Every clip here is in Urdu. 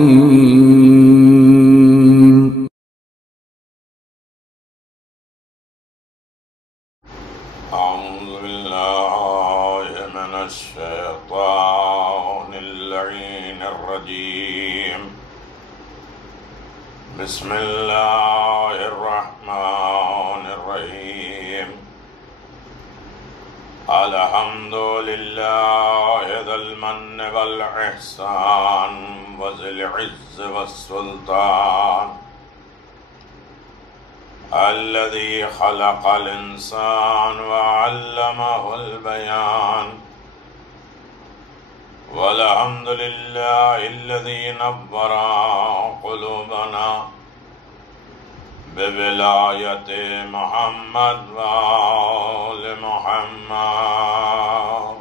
أعوذ بالله من الشيطان اللعين الرجيم. بسم الله الرحمن الرحيم. الحمد لله ذي المن والإحسان وذي العز والسلطان الذي خلق الإنسان وعلمه البيان. والحمد لله الذي نبر قلوبنا بولاية محمد وآل محمد.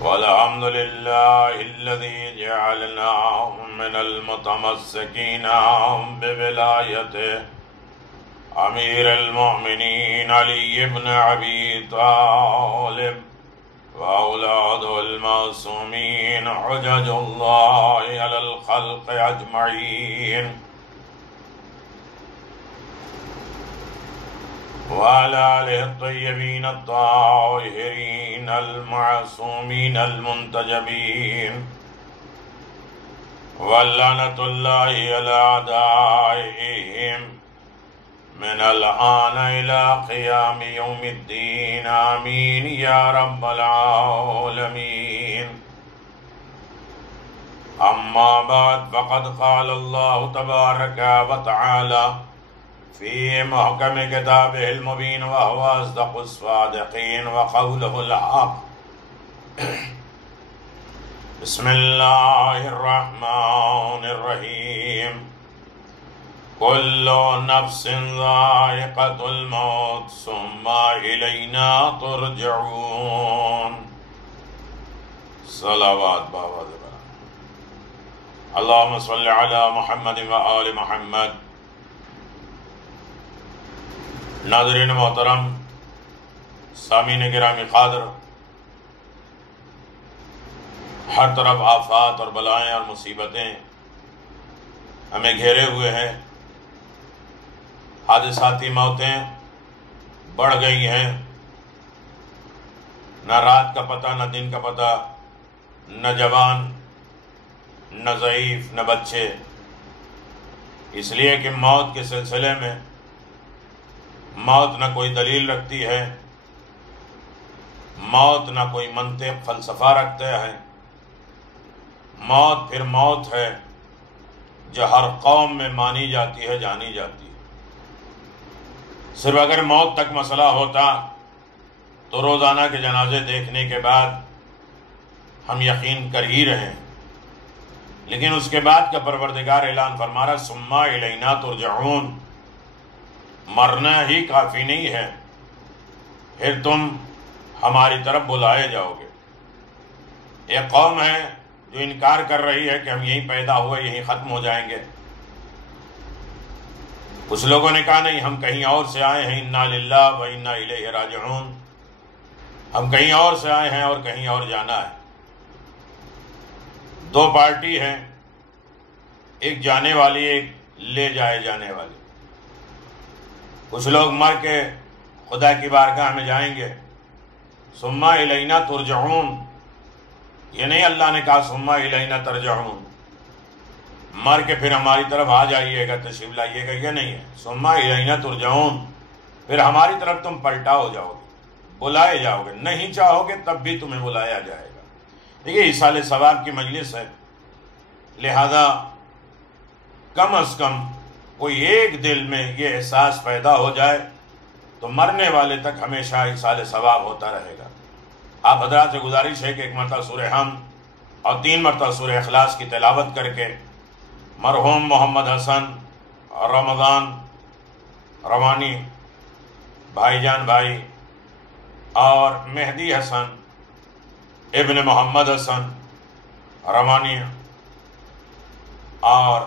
والحمد لله الذي جعلنا من المتمسكين بولاية أمير المؤمنين علي بن أبي طالب وأولاده المعصومين حجج الله على الخلق أجمعين، وعلى آله الطيبين الطاهرين المعصومين المنتجبين، ولعنة الله على أعدائهم من الآن إلى قيام يوم الدين. آمين يا رب العالمين. أما بعد، فقد قال الله تبارك وتعالى في محكم كتابه المبين وهو أصدق الصادقين وقوله الحق. بسم الله الرحمن الرحيم. كل نفس ذائقة الموت ثم إلينا ترجعون. صلوات بابا زبان. اللهم صل على محمد وآل محمد. ناظرین محترم، سامعین گرامی قادر، ہر طرف آفات اور بلائیں اور مصیبتیں ہمیں گھیرے ہوئے ہیں. حادثاتی موتیں بڑھ گئی ہیں. نہ رات کا پتہ، نہ دن کا پتہ، نہ جوان، نہ ضعیف، نہ بچے. اس لیے کہ موت کے سلسلے میں موت نہ کوئی دلیل رکھتی ہے، موت نہ کوئی منطق فلسفہ رکھتے ہیں. موت پھر موت ہے جو ہر قوم میں مانی جاتی ہے، جانی جاتی ہے. صرف اگر موت تک مسئلہ ہوتا تو روزانہ کے جنازے دیکھنے کے بعد ہم یقین کر ہی رہے ہیں. لیکن اس کے بعد کا پروردگار اعلان فرما رہا ثم الینا ترجعون. مرنا ہی کافی نہیں ہے، پھر تم ہماری طرف بلائے جاؤ گے. ایک قوم ہے جو انکار کر رہی ہے کہ ہم یہیں پیدا ہوئے، یہیں ختم ہو جائیں گے. کچھ لوگوں نے کہا نہیں، ہم کہیں اور سے آئے ہیں، انا للہ و انا الیہ راجعون. ہم کہیں اور سے آئے ہیں اور کہیں اور جانا ہے. دو پارٹی ہیں، ایک جانے والی، ایک لے جائے جانے والی. کچھ لوگ مر کے خدا کی بارگاہ میں جائیں گے. ثم الینا ترجعون، یہ نہیں اللہ نے کہا ثم الینا ترجعون، مر کے پھر ہماری طرف آ جائیے گا، تشریف لائیے گا. یہ نہیں ہے. ثم الینا ترجعون، پھر ہماری طرف تم پلٹا ہو جاؤ گے، بلائے جاؤ گے. نہیں چاہو گے تب بھی تمہیں بلایا جائے گا. دیکھیے ایصال ثواب کی مجلس ہے، لہذا کم از کم کوئی ایک دل میں یہ احساس پیدا ہو جائے تو مرنے والے تک ہمیشہ ایصال ثواب ہوتا رہے گا. آپ حضرات سے گزارش ہے کہ ایک مرتبہ سورہ حمد اور 3 مرتبہ سورہ اخلاص کی تلاوت کر کے مرحوم محمد حسن رمضان روانی بھائی جان بھائی اور مہدی حسن ابن محمد حسن روانی اور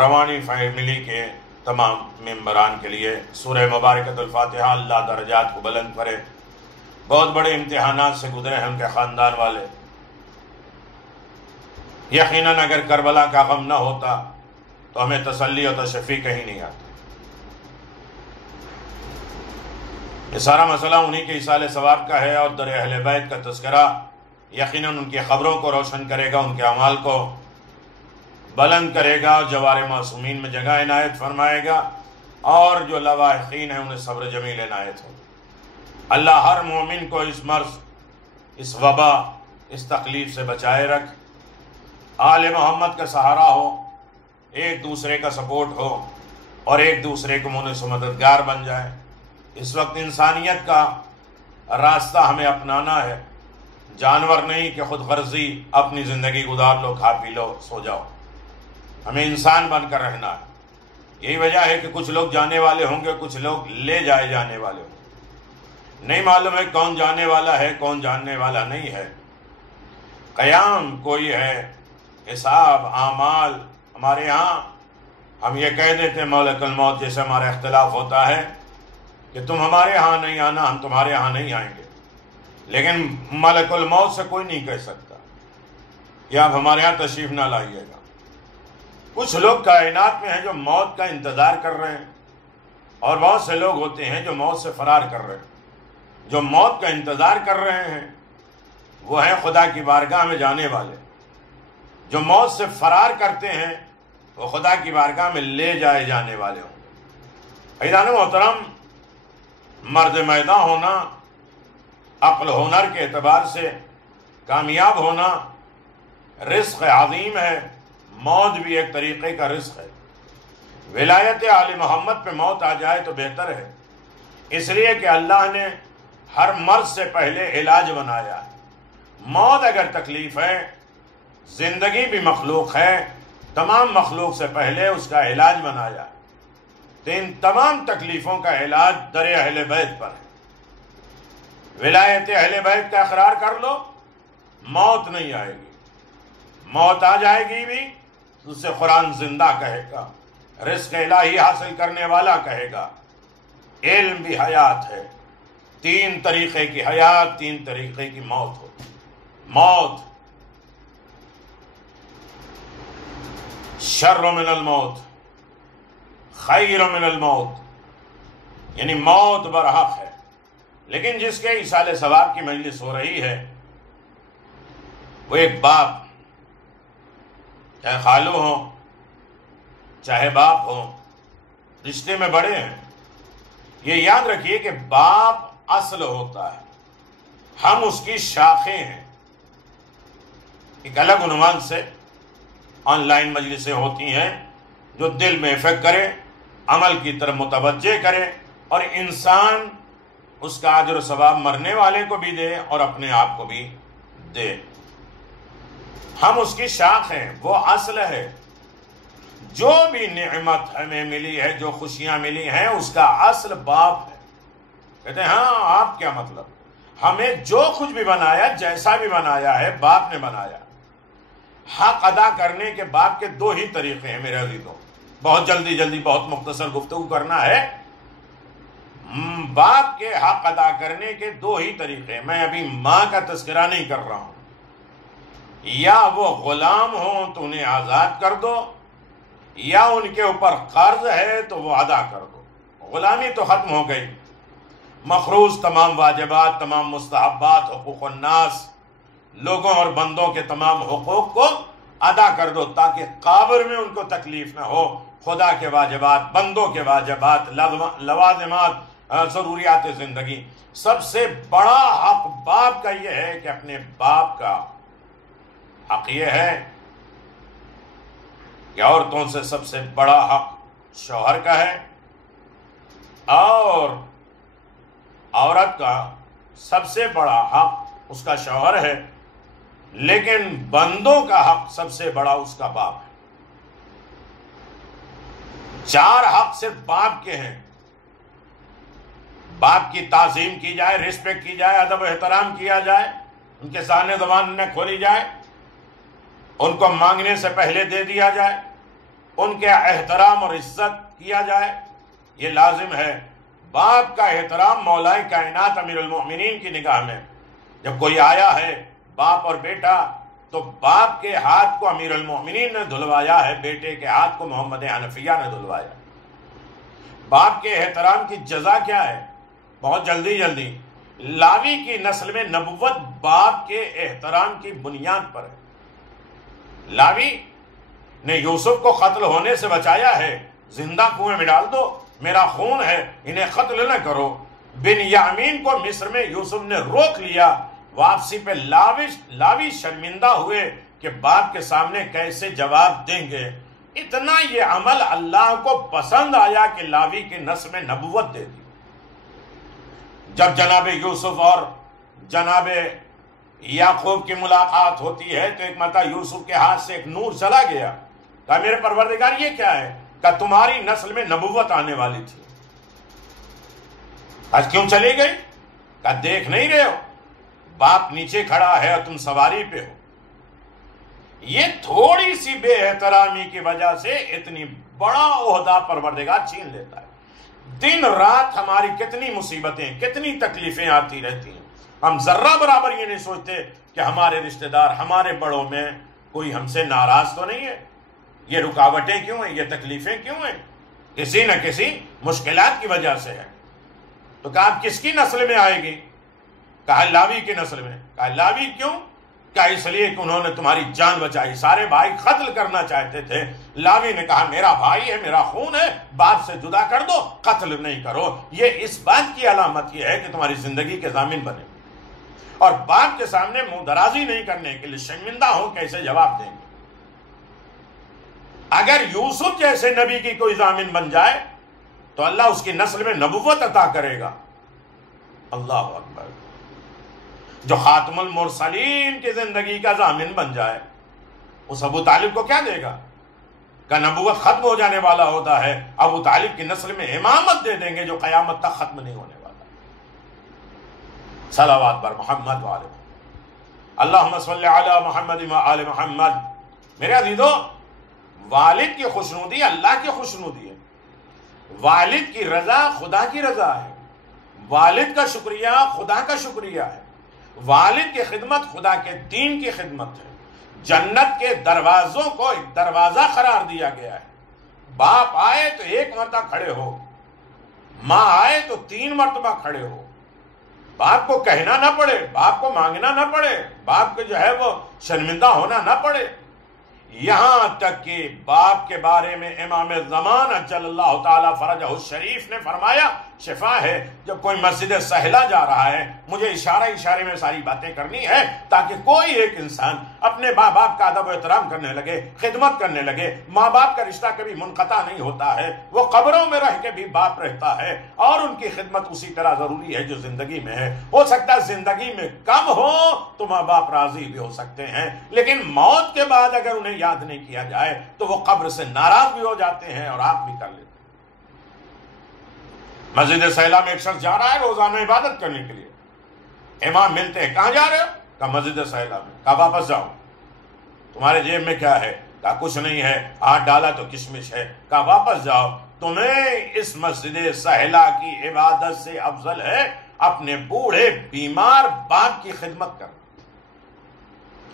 روانی فیملی کے تمام ممبران کے لیے سورہ مبارکۃ الفاتحہ اللہ درجات کو بلند کرے. بہت بڑے امتحانات سے گزرے ہیں ان کے خاندان والے. یقیناً اگر کربلا کا غم نہ ہوتا تو ہمیں تسلی اور تشفی کہیں نہیں آتی. یہ سارا مسئلہ انہی کے ایصال ثواب کا ہے، اور در اہل بیت کا تذکرہ یقیناً ان کی خبروں کو روشن کرے گا، ان کے اعمال کو بلند کرے گا، اور جوار معصومین میں جگہ عنایت فرمائے گا، اور جو لواحقین ہیں انہیں صبر جمیل عنایت ہو. اللہ ہر مومن کو اس مرض، اس وبا، اس تکلیف سے بچائے رکھ. آل محمد کا سہارا ہو، ایک دوسرے کا سپورٹ ہو، اور ایک دوسرے کو مونس و مددگار بن جائے. اس وقت انسانیت کا راستہ ہمیں اپنانا ہے، جانور نہیں کہ خود غرضی اپنی زندگی گزار لو، کھا پی لو، سو جاؤ. ہمیں انسان بن کر رہنا ہے. یہی وجہ ہے کہ کچھ لوگ جانے والے ہوں گے، کچھ لوگ لے جائے جانے والے ہوں گے. نہیں معلوم ہے کون جانے والا ہے، کون جاننے والا نہیں ہے. قیام کوئی ہے، حساب اعمال. ہمارے ہاں ہم یہ کہہ دیتے ہیں ملک الموت جیسے ہمارا اختلاف ہوتا ہے کہ تم ہمارے ہاں نہیں آنا، ہم تمہارے ہاں نہیں آئیں گے، لیکن ملک الموت سے کوئی نہیں کہہ سکتا کہ آپ ہمارے ہاں تشریف نہ لائیے گا. کچھ لوگ کائنات میں ہیں جو موت کا انتظار کر رہے ہیں، اور بہت سے لوگ ہوتے ہیں جو موت سے فرار کر رہے ہیں. جو موت کا انتظار کر رہے ہیں وہ ہیں خدا کی بارگاہ میں جانے والے. جو موت سے فرار کرتے ہیں وہ خدا کی بارگاہ میں لے جائے جانے والے ہوں گے. عزیزان محترم، مرد میدان ہونا، عقل ہنر کے اعتبار سے کامیاب ہونا رزق عظیم ہے. موت بھی ایک طریقے کا رزق ہے. ولایت آل محمد پہ موت آ جائے تو بہتر ہے، اس لیے کہ اللہ نے ہر مرض سے پہلے علاج بنایا ہے. موت اگر تکلیف ہے، زندگی بھی مخلوق ہے، تمام مخلوق سے پہلے اس کا علاج بنایا ہے. تو ان تمام تکلیفوں کا علاج در اہل بیت پر ہے. ولایت اہل بیت کا اقرار کر لو، موت نہیں آئے گی. موت آ جائے گی بھی تو اسے قرآن زندہ کہے گا، رزق الہی حاصل کرنے والا کہے گا. علم بھی حیات ہے. 3 طریقے کی حیات، 3 طریقے کی موت ہوتی. موت شر من الموت، خیر من الموت، یعنی موت برحق ہے. لیکن جس کے ایصال ثواب کی مجلس ہو رہی ہے وہ ایک باپ، چاہے خالو ہو چاہے باپ ہو، رشتے میں بڑے ہیں. یہ یاد رکھیے کہ باپ اصل ہوتا ہے، ہم اس کی شاخیں ہیں. ایک الگ عنوان سے آن لائن مجلسیں ہوتی ہیں جو دل میں افیکٹ کرے، عمل کی طرف متوجہ کرے، اور انسان اس کا اجر و ثواب مرنے والے کو بھی دے اور اپنے آپ کو بھی دے. ہم اس کی شاخ ہیں، وہ اصل ہے. جو بھی نعمت ہمیں ملی ہے، جو خوشیاں ملی ہیں، اس کا اصل باپ ہے. کہتے ہیں ہاں آپ کیا مطلب؟ ہمیں جو کچھ بھی بنایا، جیسا بھی بنایا ہے، باپ نے بنایا. حق ادا کرنے کے باپ کے 2 ہی طریقے ہیں میرے عزیزوں. بہت جلدی بہت مختصر گفتگو کرنا ہے. باپ کے حق ادا کرنے کے 2 ہی طریقے ہیں. میں ابھی ماں کا تذکرہ نہیں کر رہا ہوں. یا وہ غلام ہوں تو انہیں آزاد کر دو، یا ان کے اوپر قرض ہے تو وہ ادا کر دو. غلامی تو ختم ہو گئی. مخروض تمام واجبات، تمام مستحبات، حقوق الناس، لوگوں اور بندوں کے تمام حقوق کو ادا کر دو تاکہ قبر میں ان کو تکلیف نہ ہو. خدا کے واجبات، بندوں کے واجبات، لوازمات، ضروریات زندگی. سب سے بڑا حق باپ کا یہ ہے کہ اپنے باپ کا حق یہ ہے کہ عورتوں سے سب سے بڑا حق شوہر کا ہے، اور عورت کا سب سے بڑا حق اس کا شوہر ہے، لیکن بندوں کا حق سب سے بڑا اس کا باپ ہے. 4 حق صرف باپ کے ہیں. باپ کی تعظیم کی جائے، رسپیکٹ کی جائے، ادب و احترام کیا جائے، ان کے سامنے زبان نہ کھولی جائے، ان کو مانگنے سے پہلے دے دیا جائے، ان کے احترام اور عزت کیا جائے. یہ لازم ہے باپ کا احترام مولائے کائنات امیر المؤمنین کی نگاہ میں، جب کوئی آیا ہے باپ اور بیٹا تو باپ کے ہاتھ کو امیر المؤمنین نے دھلوایا ہے، بیٹے کے ہاتھ کو محمد حنفیہ نے دھلوایا۔ باپ کے احترام کی جزا کیا ہے؟ بہت جلدی لاوی کی نسل میں نبوت باپ کے احترام کی بنیاد پر ہے۔ لاوی نے یوسف کو قتل ہونے سے بچایا ہے، زندہ کنویں میں ڈال دو، میرا خون ہے، انہیں قتل نہ کرو۔ بنیامین کو مصر میں یوسف نے روک لیا، واپسی پہ لاوی شرمندہ ہوئے کہ باپ کے سامنے کیسے جواب دیں گے۔ اتنا یہ عمل اللہ کو پسند آیا کہ لاوی کے نسل میں نبوت دے دی۔ جب جناب یوسف اور جناب یعقوب کی ملاقات ہوتی ہے تو ایک مرتبہ یوسف کے ہاتھ سے ایک نور چلا گیا، کہا میرے پروردگار یہ کیا ہے؟ کہا تمہاری نسل میں نبوت آنے والی تھی، آج کیوں چلی گئی؟ کہا دیکھ نہیں رہے ہو باپ نیچے کھڑا ہے اور تم سواری پہ ہو۔ یہ تھوڑی سی بے احترامی کی وجہ سے اتنی بڑا عہدہ پروردگار چھین لیتا ہے۔ دن رات ہماری کتنی مصیبتیں، کتنی تکلیفیں آتی رہتی ہیں، ہم ذرہ برابر یہ نہیں سوچتے کہ ہمارے رشتہ دار، ہمارے بڑوں میں کوئی ہم سے ناراض تو نہیں ہے، یہ رکاوٹیں کیوں ہیں، یہ تکلیفیں کیوں ہیں؟ کسی نہ کسی مشکلات کی وجہ سے ہے۔ تو کہا آپ کس کی نسل میں آئے گی؟ کہا لاوی کی نسل میں۔ کہا لاوی کیوں؟ کہا اس لیے کہ انہوں نے تمہاری جان بچائی، سارے بھائی قتل کرنا چاہتے تھے، لاوی نے کہا میرا بھائی ہے، میرا خون ہے، باپ سے جدا کر دو، قتل نہیں کرو۔ یہ اس بات کی علامت یہ ہے کہ تمہاری زندگی کے ضامن بنے، اور باپ کے سامنے منہ درازی نہیں کرنے کے لیے شرمندہ ہو کیسے جواب دیں گے۔ اگر یوسف جیسے نبی کی کوئی ضامن بن جائے تو اللہ اس کی نسل میں نبوت عطا کرے گا۔ اللہ اکبر۔ جو خاتم المرسلین کی زندگی کا ضامن بن جائے اس ابو طالب کو کیا دے گا؟ کہ نبوت ختم ہو جانے والا ہوتا ہے، ابو طالب کی نسل میں امامت دے دیں گے جو قیامت تک ختم نہیں ہونے والا۔ صلوات بر محمد وعلى اللہم صلی علی محمد وآل محمد۔ میرے عزیزو، والد کی خوشنودی اللہ کی خوشنودی ہے، والد کی رضا خدا کی رضا ہے، والد کا شکریہ خدا کا شکریہ ہے، والد کی خدمت خدا کے دین کی خدمت ہے۔ جنت کے دروازوں کو ایک دروازہ قرار دیا گیا ہے۔ باپ آئے تو ایک مرتبہ کھڑے ہو، ماں آئے تو 3 مرتبہ کھڑے ہو، باپ کو کہنا نہ پڑے، باپ کو مانگنا نہ پڑے، باپ کو جو ہے وہ شرمندہ ہونا نہ پڑے۔ یہاں تک کہ باپ کے بارے میں امام زمان اجل اللہ تعالی فرجہ الشریف نے فرمایا، شفا ہے، جب کوئی مسجد سہلا جا رہا ہے مجھے اشارے میں ساری باتیں کرنی ہے تاکہ کوئی ایک انسان اپنے ماں باپ کا ادب و احترام کرنے لگے، خدمت کرنے لگے۔ ماں باپ کا رشتہ کبھی منقطع نہیں ہوتا ہے، وہ قبروں میں رہ کے بھی باپ رہتا ہے، اور ان کی خدمت اسی طرح ضروری ہے جو زندگی میں ہے۔ ہو سکتا ہے زندگی میں کم ہو تو ماں باپ راضی بھی ہو سکتے ہیں، لیکن موت کے بعد اگر انہیں یاد نہیں کیا جائے تو وہ قبر سے ناراض بھی ہو جاتے ہیں اور آپ بھی کر لیتے ہیں۔ مسجد سہلا میں ایک شخص جا رہا ہے روزانہ عبادت کرنے کے لیے، امام ملتے ہیں، کہاں جا رہے ہو؟ کہا مسجد سہلا میں۔ کہا واپس جاؤ، تمہارے جیب میں کیا ہے؟ کہا کچھ نہیں ہے، ہاتھ ڈالا تو کشمش ہے۔ کہا واپس جاؤ، تمہیں اس مسجد سہلا کی عبادت سے افضل ہے اپنے بوڑھے بیمار باپ کی خدمت کرنا۔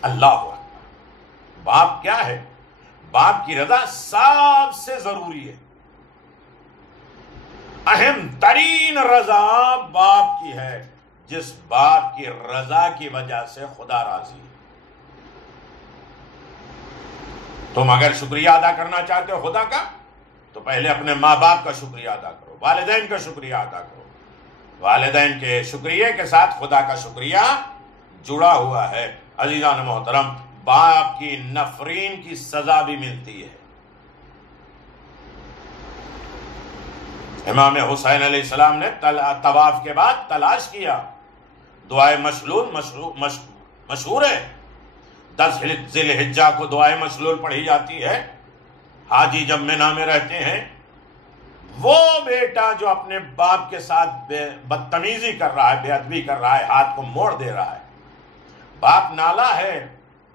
اللہ اکبر۔ باپ کیا ہے؟ باپ کی رضا سب سے ضروری ہے، اہم ترین رضا باپ کی ہے، جس باپ کی رضا کی وجہ سے خدا راضی ہے۔ تم اگر شکریہ ادا کرنا چاہتے ہو خدا کا تو پہلے اپنے ماں باپ کا شکریہ ادا کرو، والدین کا شکریہ ادا کرو۔ والدین کے شکریہ کے ساتھ خدا کا شکریہ جڑا ہوا ہے۔ عزیزان محترم، باپ کی نفرین کی سزا بھی ملتی ہے۔ امام حسین علیہ السلام نے طواف کے بعد تلاش کیا، دعائے مشلول مشہور ہے، 10 ذی الحجہ کو دعائے مشلول پڑھی جاتی ہے۔ حاجی جب مینا میں رہتے ہیں، وہ بیٹا جو اپنے باپ کے ساتھ بدتمیزی کر رہا ہے، بے ادبی کر رہا ہے، ہاتھ کو موڑ دے رہا ہے، باپ نالا ہے،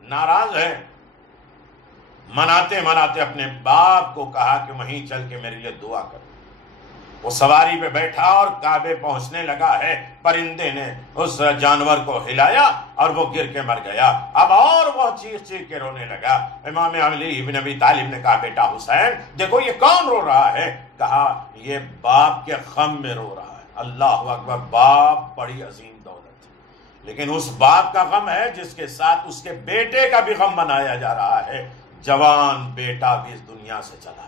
ناراض ہے، مناتے مناتے اپنے باپ کو کہا کہ وہیں چل کے میرے لیے دعا کر۔ وہ سواری پہ بیٹھا اور کعبے پہنچنے لگا ہے، پرندے نے اس جانور کو ہلایا اور وہ گر کے مر گیا۔ اب اور وہ چیخ چیخ کے رونے لگا۔ امام علی بن ابی طالب نے کہا بیٹا حسین دیکھو یہ کون رو رہا ہے؟ کہا یہ باپ کے غم میں رو رہا ہے۔ اللہ اکبر، باپ بڑی عظیم دولت ہے، لیکن اس باپ کا غم ہے جس کے ساتھ اس کے بیٹے کا بھی غم منایا جا رہا ہے۔ جوان بیٹا بھی اس دنیا سے چلا گیا۔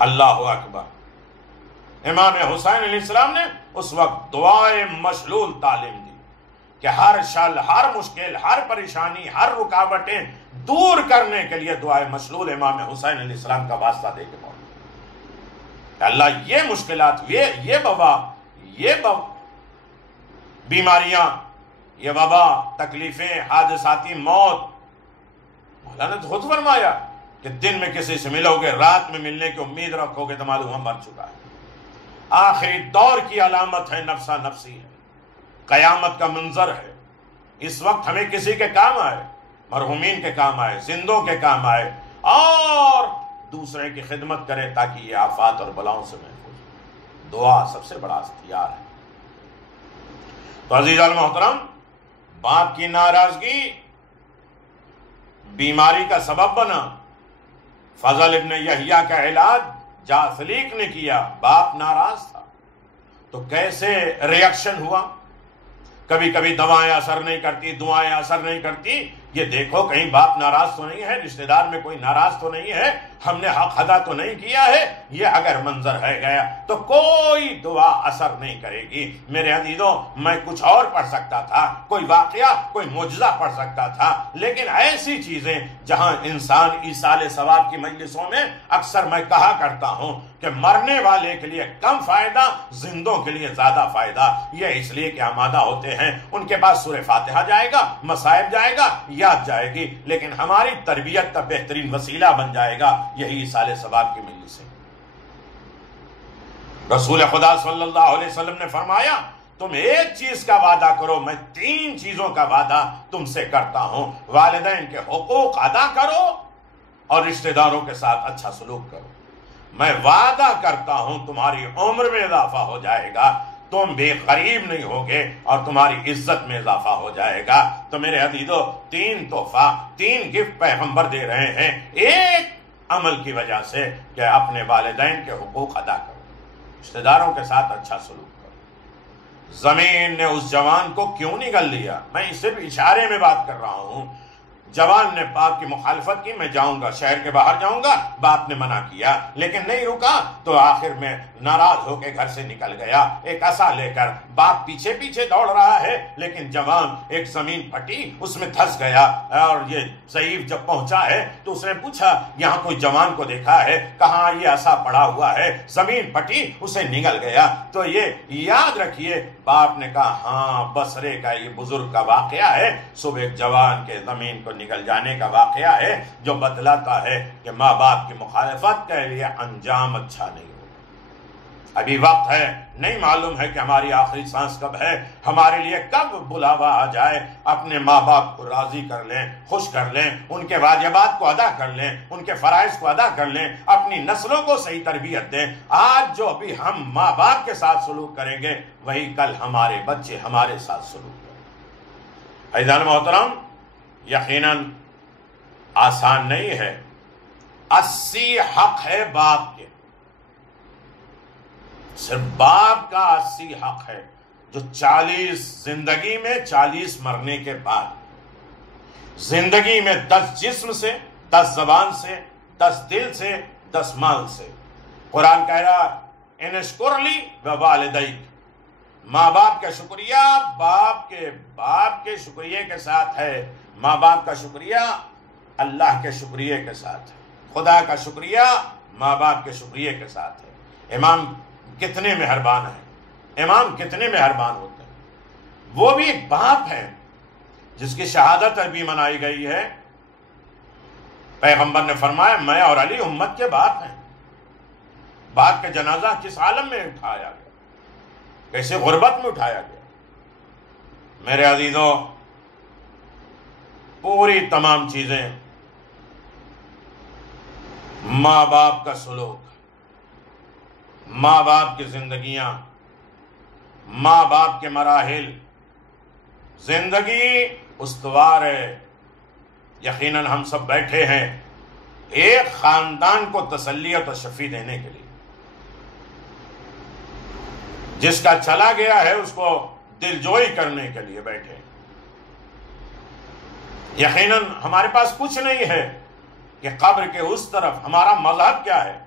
اللہ اکبر۔ امام حسین علیہ السلام نے اس وقت دعائے مشلول تعلیم دی کہ ہر شل، ہر مشکل، ہر پریشانی، ہر رکاوٹیں دور کرنے کے لیے دعائے مشلول امام حسین علیہ السلام کا واسطہ دے کے کہ اللہ یہ مشکلات، یہ وبا، یہ بیماریاں، یہ وبا، تکلیفیں، حادثاتی موت، مولا نے خود فرمایا کہ دن میں کسی سے ملو گے، رات میں ملنے کی امید رکھو گے تو معلوم ہم مر چکا ہے۔ آخری دور کی علامت ہے نفسا نفسی ہے، قیامت کا منظر ہے۔ اس وقت ہمیں کسی کے کام آئے، مرحومین کے کام آئے، زندوں کے کام آئے اور دوسرے کی خدمت کرے تاکہ یہ آفات اور بلاؤں سے محفوظ۔ دعا سب سے بڑا اختیار ہے۔ تو عزیز المحترم، باپ کی ناراضگی بیماری کا سبب بنا۔ فضل ابن یحییٰ کا علاج جعفلیق نے کیا، باپ ناراض تھا تو کیسے ریاکشن ہوا۔ کبھی کبھی دوائیں اثر نہیں کرتی، دعائیں اثر نہیں کرتی، یہ دیکھو کہیں باپ ناراض تو نہیں ہے، رشتہ دار میں کوئی ناراض تو نہیں ہے، ہم نے حق ادا تو نہیں کیا ہے۔ یہ اگر منظر ہے گیا تو کوئی دعا اثر نہیں کرے گی۔ میرے عزیزوں، میں کچھ اور پڑھ سکتا تھا، کوئی واقعہ، کوئی معجزہ پڑھ سکتا تھا، لیکن ایسی چیزیں جہاں انسان ایصال ثواب کی مجلسوں میں اکثر میں کہا کرتا ہوں کہ مرنے والے کے لیے کم فائدہ، زندوں کے لیے زیادہ فائدہ۔ یہ اس لیے کہ آمادہ ہوتے ہیں، ان کے پاس سورہ فاتحہ جائے گا، مصائب جائے گا، یاد جائے گی، لیکن ہماری تربیت کا بہترین وسیلہ بن جائے گا یہی ایصال ثواب کی مجلس ہے۔ رسول خدا صلی اللہ علیہ وسلم نے فرمایا تم ایک چیز کا وعدہ کرو، میں 3 چیزوں کا وعدہ تم سے کرتا ہوں۔ والدین کے حقوق ادا کرو اور رشتہ داروں کے ساتھ اچھا سلوک کرو۔ میں وعدہ کرتا ہوں تمہاری عمر میں اضافہ ہو جائے گا، تم بھی غریب نہیں ہوگے اور تمہاری عزت میں اضافہ ہو جائے گا۔ تو میرے عزیزو، 3 تحفہ، 3 گفٹ پیغمبر دے رہے ہیں ایک عمل کی وجہ سے کہ اپنے والدین کے حقوق ادا کرو، رشتہ داروں کے ساتھ اچھا سلوک کرو۔ زمین نے اس جوان کو کیوں نگل لیا؟ میں صرف اشارے میں بات کر رہا ہوں۔ جوان نے باپ کی مخالفت کی، میں جاؤں گا، شہر کے باہر جاؤں گا، باپ نے منع کیا لیکن نہیں رکا، تو آخر میں ناراض ہو کے گھر سے نکل گیا ایک عصا لے کر۔ باپ پیچھے پیچھے دوڑ رہا ہے لیکن جوان ایک زمین پھٹی، اس میں دھس گیا، اور یہ ضعیف جب پہنچا ہے تو اس نے پوچھا یہاں کوئی جوان کو دیکھا ہے؟ کہاں یہ عصا پڑا ہوا ہے، زمین پھٹی، اسے نگل گیا۔ تو یہ یاد رکھیے، باپ نے کہا ہاں بصرے کا یہ بزرگ کا واقعہ ہے، صبح ایک جوان کے زمین کو نگل جانے کا واقعہ ہے جو بتلاتا ہے کہ ماں باپ کی مخالفت کے لیے انجام اچھا نہیں ہوگا۔ ابھی وقت ہے، نہیں معلوم ہے کہ ہماری آخری سانس کب ہے، ہمارے لیے کب بلاوا آ جائے۔ اپنے ماں باپ کو راضی کر لیں، خوش کر لیں، ان کے واجبات کو ادا کر لیں، ان کے فرائض کو ادا کر لیں، اپنی نسلوں کو صحیح تربیت دیں۔ آج جو ابھی ہم ماں باپ کے ساتھ سلوک کریں گے وہی کل ہمارے بچے ہمارے ساتھ سلوک کریں گے۔ عزیزان محترم، یقیناً آسان نہیں ہے۔ 80 حق ہے باپ کے، صرف باپ کا 80 حق ہے جو 40 زندگی میں، 40 مرنے کے بعد زندگی میں 10 جسم سے، 10 زبان سے، 10 دل سے، 10 مال سے۔ قرآن کہہ رہا ان اشکر لی ووالدیک، ماں باپ کا شکریہ باپ کے شکریہ کے ساتھ ہے۔ ماں باپ کا شکریہ اللہ کے شکریہ کے ساتھ ہے، خدا کا شکریہ ماں باپ کے شکریہ کے ساتھ ہے۔ امام کتنے مہربان ہیں، امام کتنے مہربان ہوتے ہیں۔ وہ بھی ایک باپ ہے جس کی شہادت ابھی منائی گئی ہے۔ پیغمبر نے فرمایا میں اور علی امت کے باپ ہیں۔ باپ کا جنازہ کس عالم میں اٹھایا گیا، کیسے غربت میں اٹھایا گیا۔ میرے عزیزوں، پوری تمام چیزیں ماں باپ کا سلوک، ماں باپ کی زندگیاں، ماں باپ کے مراحل، زندگی استوار ہے۔ یقیناً ہم سب بیٹھے ہیں ایک خاندان کو تسلیت و شفیع دینے کے لیے۔ جس کا چلا گیا ہے اس کو دلجوئی کرنے کے لیے بیٹھے۔ یقیناً ہمارے پاس کچھ نہیں ہے کہ قبر کے اس طرف، ہمارا مذہب کیا ہے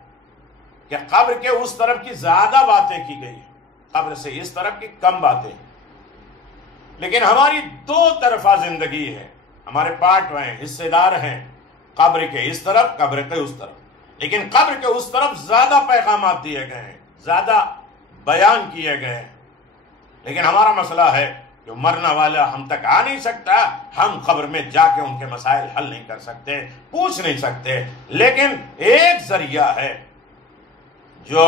کہ قبر کے اس طرف کی زیادہ باتیں کی گئی ہیں، قبر سے اس طرف کی کم باتیں ہیں۔ لیکن ہماری دو طرفہ زندگی ہے، ہمارے پارٹ ہیں، حصے دار ہیں، قبر کے اس طرف، قبر کے اس طرف۔ لیکن قبر کے اس طرف زیادہ پیغامات دیے گئے ہیں، زیادہ بیان کیے گئے ہیں۔ لیکن ہمارا مسئلہ ہے جو مرنا والا ہم تک آ نہیں سکتا، ہم قبر میں جا کے ان کے مسائل حل نہیں کر سکتے، پوچھ نہیں سکتے۔ لیکن ایک ذریعہ ہے جو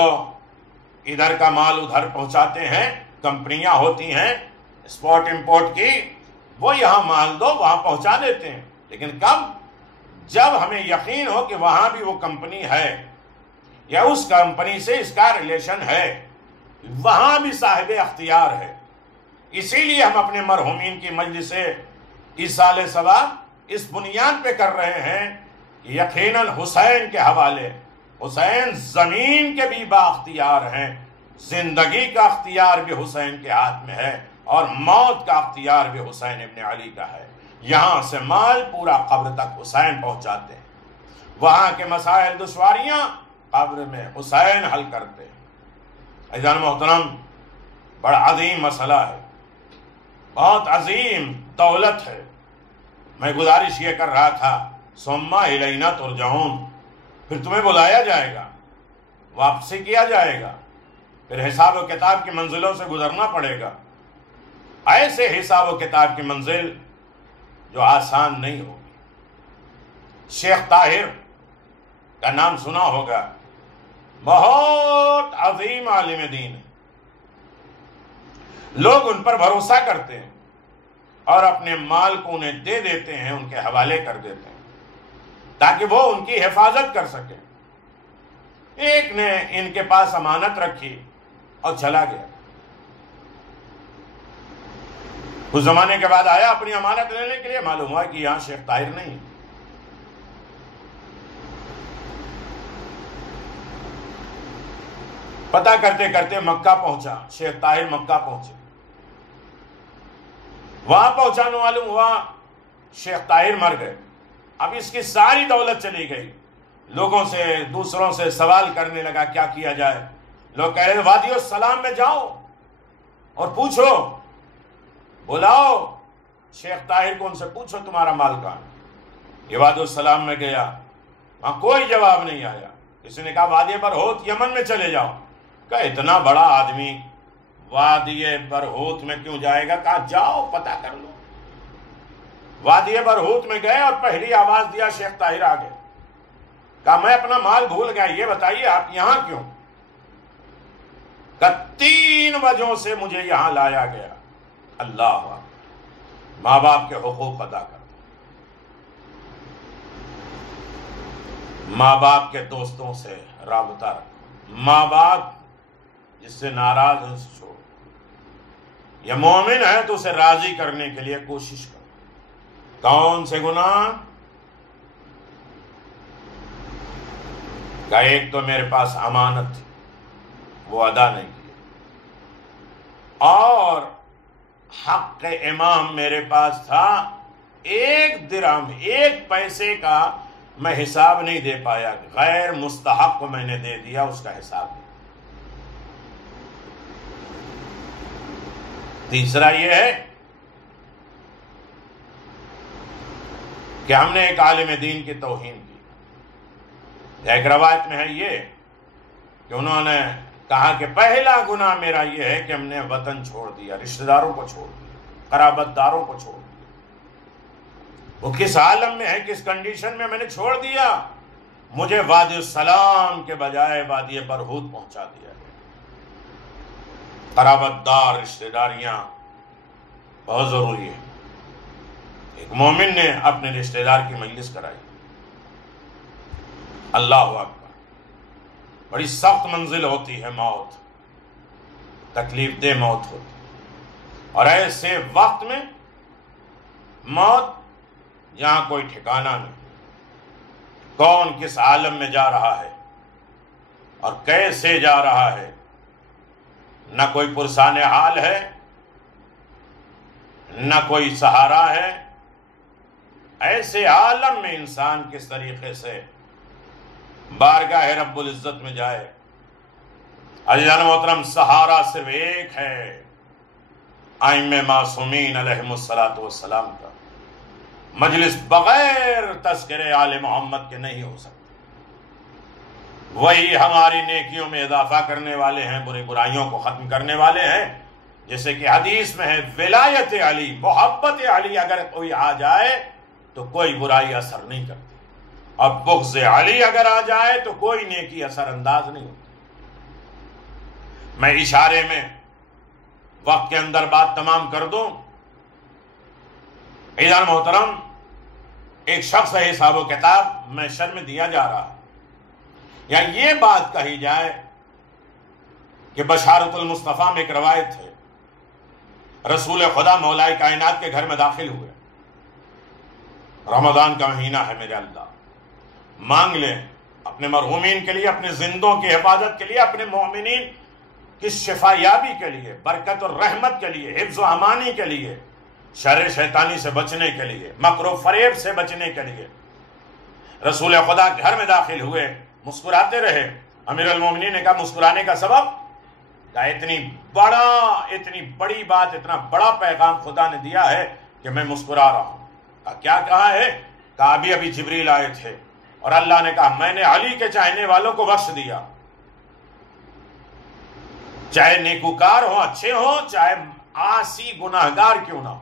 ادھر کا مال ادھر پہنچاتے ہیں، کمپنیاں ہوتی ہیں ایکسپورٹ امپورٹ کی، وہ یہاں مال دو وہاں پہنچا دیتے ہیں۔ لیکن کب؟ جب ہمیں یقین ہو کہ وہاں بھی وہ کمپنی ہے یا اس کمپنی سے اس کا ریلیشن ہے، وہاں بھی صاحب اختیار ہے۔ اسی لیے ہم اپنے مرحومین کی مجلس ایصال ثواب اس بنیاد پہ کر رہے ہیں کہ یقیناً حسین کے حوالے، حسین زمین کے بھی بااختیار ہیں، زندگی کا اختیار بھی حسین کے ہاتھ میں ہے اور موت کا اختیار بھی حسین ابن علی کا ہے۔ یہاں سے مال پورا قبر تک حسین پہنچاتے ہیں، وہاں کے مسائل دشواریاں قبر میں حسین حل کرتے ہیں۔ عزیزان محترم، بڑا عظیم مسئلہ ہے، بہت عظیم دولت ہے۔ میں گزارش یہ کر رہا تھا ثم الینا ترجعون، پھر تمہیں بلایا جائے گا، واپسی کیا جائے گا، پھر حساب و کتاب کی منزلوں سے گزرنا پڑے گا۔ ایسے حساب و کتاب کی منزل جو آسان نہیں ہوگی۔ شیخ طاہر کا نام سنا ہوگا، بہت عظیم عالم دین ہے، لوگ ان پر بھروسہ کرتے ہیں اور اپنے مال کو انہیں دے دیتے ہیں، ان کے حوالے کر دیتے ہیں تاکہ وہ ان کی حفاظت کر سکیں۔ ایک نے ان کے پاس امانت رکھی اور چلا گیا، کچھ زمانے کے بعد آیا اپنی امانت لینے کے لیے، معلوم ہوا کہ یہاں شیخ طاہر نہیں۔ پتہ کرتے کرتے مکہ پہنچا، شیخ طاہر مکہ پہنچے، وہاں پہنچانے معلوم ہوا شیخ طاہر مر گئے۔ اب اس کی ساری دولت چلی گئی، لوگوں سے، دوسروں سے سوال کرنے لگا کیا کیا جائے۔ لوگ کہہ رہے وادی السلام میں جاؤ اور پوچھو، بلاؤ شیخ طاہر کو، ان سے پوچھو تمہارا مال کہاں ہے۔ یہ وادی السلام میں گیا، وہاں کوئی جواب نہیں آیا۔ کسی نے کہا وادی برہوت یمن میں چلے جاؤ، کہا اتنا بڑا آدمی وادی برہوت میں کیوں جائے گا، کہا جاؤ پتہ کر لو۔ وادی برہوت میں گئے اور پہلی آواز دیا شیخ طاہر آ گئے، کہا میں اپنا مال بھول گیا، یہ بتائیے آپ یہاں کیوں؟ کہا 3 وجہوں سے مجھے یہاں لایا گیا۔ اللہ ماں باپ کے حقوق ادا کرتا، ماں باپ کے دوستوں سے رابطہ رکھو، ماں باپ جس سے ناراض ہے اسے چھوڑو، یا مومن ہے تو اسے راضی کرنے کے لیے کوشش کرو۔ کون سے گناہ؟ کہ ایک تو میرے پاس امانت تھی وہ ادا نہیں کی، اور حق امام میرے پاس تھا، 1 درہم 1 پیسے کا میں حساب نہیں دے پایا، غیر مستحق کو میں نے دے دیا، اس کا حساب نہیں۔ تیسرا یہ ہے کہ ہم نے ایک عالم دین کی توہین کی۔ ایک روایت میں ہے یہ کہ انہوں نے کہا کہ پہلا گناہ میرا یہ ہے کہ ہم نے وطن چھوڑ دیا، رشتہ داروں کو چھوڑ دیا، قرابت داروں کو چھوڑ دیا۔ وہ کس عالم میں ہے، کس کنڈیشن میں نے چھوڑ دیا؟ مجھے وادی السلام کے بجائے وادی برہوت پہنچا دیا۔ قرابت دار، رشتہ داریاں بہت ضروری ہے۔ ایک مومن نے اپنے رشتہ دار کی مجلس کرائی، اللہ اکبر، بڑی سخت منزل ہوتی ہے موت، تکلیف دہ موت ہوتی ہے، اور ایسے وقت میں موت جہاں کوئی ٹھکانہ نہیں، کون کس عالم میں جا رہا ہے اور کیسے جا رہا ہے، نہ کوئی پرسان حال ہے، نہ کوئی سہارا ہے۔ ایسے عالم میں انسان کس طریقے سے بارگاہ رب العزت میں جائے۔ عزیزان محترم، سہارا صرف ایک ہے، ائمہ معصومین علیہم السلام کا۔ مجلس بغیر تذکرے آل محمد کے نہیں ہو سکتی۔ وہی ہماری نیکیوں میں اضافہ کرنے والے ہیں، بری برائیوں کو ختم کرنے والے ہیں۔ جیسے کہ حدیث میں ہے، ولایت علی، محبت علی اگر کوئی آ جائے تو کوئی برائی اثر نہیں کرتی، اور بغض علی اگر آ جائے تو کوئی نیکی اثر انداز نہیں ہوتی۔ میں اشارے میں وقت کے اندر بات تمام کر دوں۔ عزیزان محترم، ایک شخص ہے، حساب و کتاب میں شر میں دیا جا رہا ہے، یا یہ بات کہی جائے کہ بشارت المصطفیٰ میں ایک روایت ہے، رسول خدا مولائے کائنات کے گھر میں داخل ہوئے، رمضان کا مہینہ ہے، میرے اللہ مانگ لیں اپنے مرحومین کے لیے، اپنے زندوں کی حفاظت کے لیے، اپنے مومنین کی شفا یابی کے لیے، برکت اور رحمت کے لیے، حفظ و امانی کے لیے، شر شیطانی سے بچنے کے لیے، مکر و فریب سے بچنے کے لیے۔ رسول خدا گھر میں داخل ہوئے، مسکراتے رہے۔ امیر المومنین نے کہا مسکرانے کا سبب؟ کہا اتنی بڑی بات، اتنا بڑا پیغام خدا نے دیا ہے کہ میں مسکرا رہا ہوں۔ کہا کیا کہا ہے؟ کہا ابھی جبریل آئے تھے اور اللہ نے کہا میں نے علی کے چاہنے والوں کو بخش دیا، چاہے نیکوکار ہوں، اچھے ہوں، چاہے عاصی گناہگار کیوں نہ ہو۔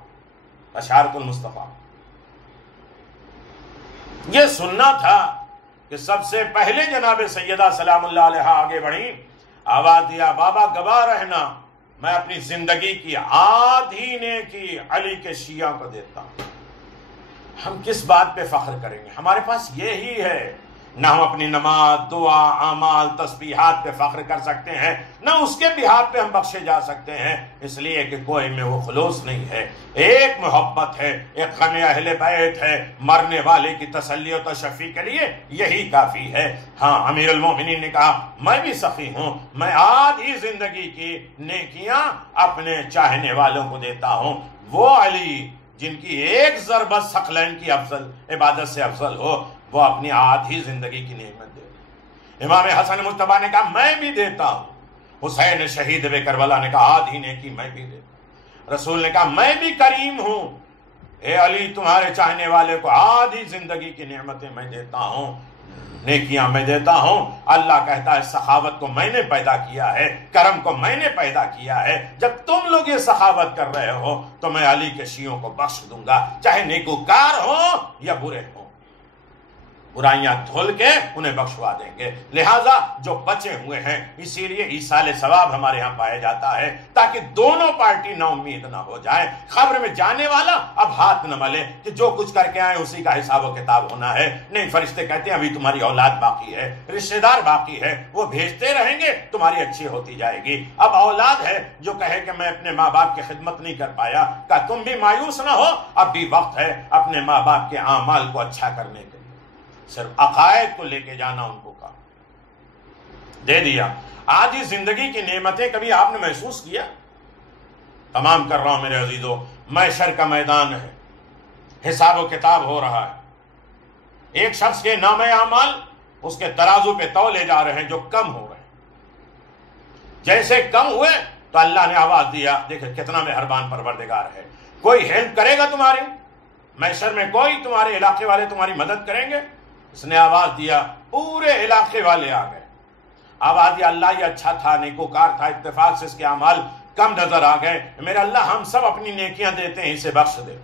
بشارت المصطفیٰ یہ سننا تھا کہ سب سے پہلے جناب سیدہ سلام اللہ علیہ آگے بڑھی، آواز دیا بابا گواہ رہنا، میں اپنی زندگی کی آدھی نیکی علی کے شیعہ کو دیتا ہوں۔ ہم کس بات پہ فخر کریں گے؟ ہمارے پاس یہی ہے، نہ ہم اپنی نماز، دعا، اعمال، تسبیحات پہ فخر کر سکتے ہیں، نہ اس کے بہات پہ ہم بخشے جا سکتے ہیں، اس لیے کہ کوئی میں وہ خلوص نہیں ہے۔ ایک محبت ہے، ایک غم اہل بیت ہے، مرنے والے کی تسلی و تشفی کے لیے یہی کافی ہے۔ ہاں، امیر المومنین نے کہا میں بھی سخی ہوں، میں آدھی زندگی کی نیکیاں اپنے چاہنے والوں کو دیتا ہوں۔ وہ علی جن کی ایک ضربت ثقلین کی افضل عبادت سے افضل ہو، وہ اپنی آدھی زندگی کی نعمت دے دے۔ امام حسن مجتبیٰ نے کہا میں بھی دیتا ہوں۔ حسین شہید بے کربلا نے کہا آدھی نیکی میں بھی دیتا ہوں۔ رسول نے کہا میں بھی کریم ہوں، اے علی تمہارے چاہنے والے کو آدھی زندگی کی نعمتیں میں دیتا ہوں، نیکیاں میں دیتا ہوں۔ اللہ کہتا ہے سخاوت کو میں نے پیدا کیا ہے، کرم کو میں نے پیدا کیا ہے۔ جب تم لوگ یہ سخاوت کر رہے ہو تو میں علی کے شیعوں کو بخش دوں گا، چاہے نیکوکار ہوں یا برے ہوں، برائیاں دھل کے انہیں بخشوا دیں گے۔ لہٰذا جو بچے ہوئے ہیں، اسی لیے ایصال ثواب ہمارے ہاں پایا جاتا ہے، تاکہ دونوں پارٹی نا امید نہ ہو جائیں۔ قبر میں جانے والا اب ہاتھ نہ ملے کہ جو کچھ کر کے آئے اسی کا حساب و کتاب ہونا ہے۔ نہیں، فرشتے کہتے ہیں ابھی تمہاری اولاد باقی ہے، رشتہ دار باقی ہے، وہ بھیجتے رہیں گے، تمہاری اچھی ہوتی جائے گی۔ اب اولاد ہے جو کہے کہ میں اپنے ماں باپ کی خدمت نہیں کر پایا، کہ تم بھی مایوس نہ ہو، اب بھی وقت ہے اپنے ماں باپ کے اعمال کو اچھا کرنے کے لیے۔ صرف عقائد کو لے کے جانا ان کو کام دے دیا۔ آدھی زندگی کی نعمتیں کبھی آپ نے محسوس کیا؟ تمام کر رہا ہوں میرے عزیزوں، محشر کا میدان ہے، حساب و کتاب ہو رہا ہے۔ ایک شخص کے نام اعمال اس کے ترازو پہ تولے جا رہے ہیں جو کم ہو رہے ہیں۔ جیسے کم ہوئے تو اللہ نے آواز دیا، دیکھیں کتنا مہربان پروردگار ہے، کوئی ہیلپ کرے گا تمہاری؟ محشر میں کوئی تمہارے علاقے والے تمہاری مدد کریں گے؟ اس نے آواز دیا، پورے علاقے والے آ گئے۔ آواز دیا اللہ یہ اچھا تھا، نیکوکار تھا، اتفاق سے اس کے اعمال کم نظر آ گئے، میرے اللہ ہم سب اپنی نیکیاں دیتے ہیں، اسے بخش دے۔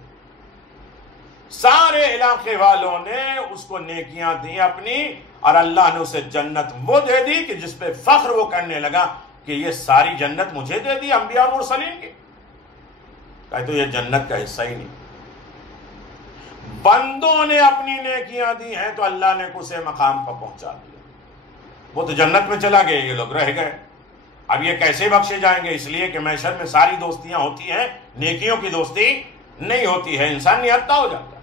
سارے علاقے والوں نے اس کو نیکیاں دی اپنی، اور اللہ نے اسے جنت وہ دے دی کہ جس پہ فخر وہ کرنے لگا کہ یہ ساری جنت مجھے دے دی انبیاء اور مرسلین کی۔ کہا تو یہ جنت کا حصہ ہی نہیں، بندوں نے اپنی نیکیاں دی ہیں تو اللہ نے اسے مقام پر پہنچا دیا۔ وہ تو جنت میں چلا گئے، یہ لوگ رہ گئے۔ اب یہ کیسے بخشے جائیں گے؟ اس لیے کہ محشر میں ساری دوستیاں ہوتی ہیں، نیکیوں کی دوستی نہیں ہوتی ہے، انسان نہتا ہو جاتا ہے۔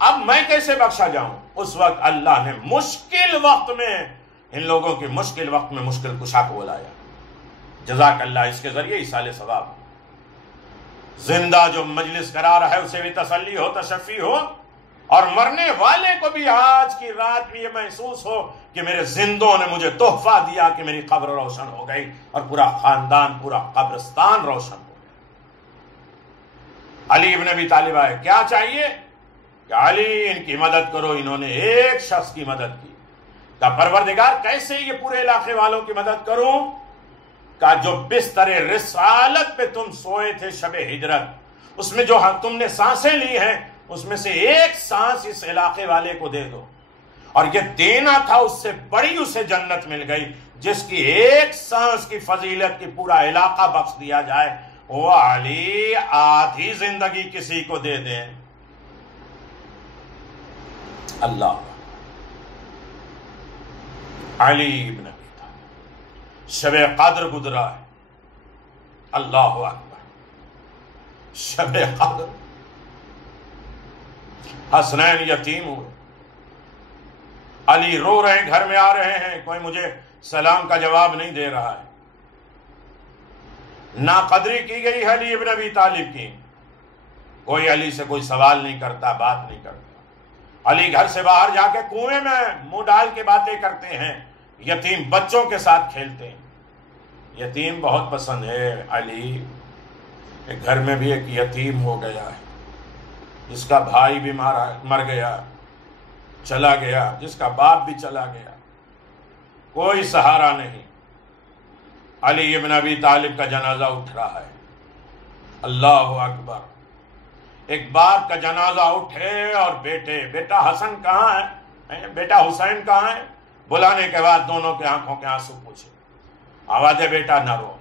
اب میں کیسے بخشا جاؤں؟ اس وقت اللہ نے مشکل وقت میں، ان لوگوں کے مشکل وقت میں مشکل کشا کو بلایا۔ جزاک اللہ، اس کے ذریعے ایصال ثواب، زندہ جو مجلس کرا رہا ہے اسے بھی تسلی ہو، تشفی ہو، اور مرنے والے کو بھی آج کی رات میں یہ محسوس ہو کہ میرے زندوں نے مجھے تحفہ دیا کہ میری قبر روشن ہو گئی اور پورا خاندان، پورا قبرستان روشن ہو گیا۔ علی ابن ابی طالب آئے، کیا چاہیے کہ علی ان کی مدد کرو۔ انہوں نے ایک شخص کی مدد کی، کہا پروردگار کیسے یہ پورے علاقے والوں کی مدد کروں؟ کہا جو بستر رسالت پہ تم سوئے تھے شب ہجرت، اس میں جو تم نے سانسیں لی ہیں اس میں سے ایک سانس اس علاقے والے کو دے دو، اور یہ دینا تھا اس سے بڑی اسے جنت مل گئی، جس کی ایک سانس کی فضیلت کی پورا علاقہ بخش دیا جائے۔ وہ علی آدھی زندگی کسی کو دے دیں۔ اللہ، علی ابن ابی طالب، شب قدر گزرا ہے، اللہ اکبر، شب قدر، حسنین یتیم ہوئے، علی رو رہے ہیں، گھر میں آ رہے ہیں، کوئی مجھے سلام کا جواب نہیں دے رہا ہے۔ ناقدری کی گئی ہے علی ابن ابی طالب کی، کوئی علی سے کوئی سوال نہیں کرتا، بات نہیں کرتا۔ علی گھر سے باہر جا کے کنویں میں منہ ڈال کے باتیں کرتے ہیں، یتیم بچوں کے ساتھ کھیلتے ہیں۔ یتیم بہت پسند ہے علی، گھر میں بھی ایک یتیم ہو گیا ہے، جس کا بھائی بھی مر گیا، چلا گیا، جس کا باپ بھی چلا گیا، کوئی سہارا نہیں۔ علی ابن ابی طالب کا جنازہ اٹھ رہا ہے، اللہ اکبر۔ ایک باپ کا جنازہ اٹھے اور بیٹا حسن کہاں ہے، بیٹا حسین کہاں ہے؟ بلانے کے بعد دونوں کے آنکھوں کے آنسو پوچھے، آواز ہے بیٹا نہ رو۔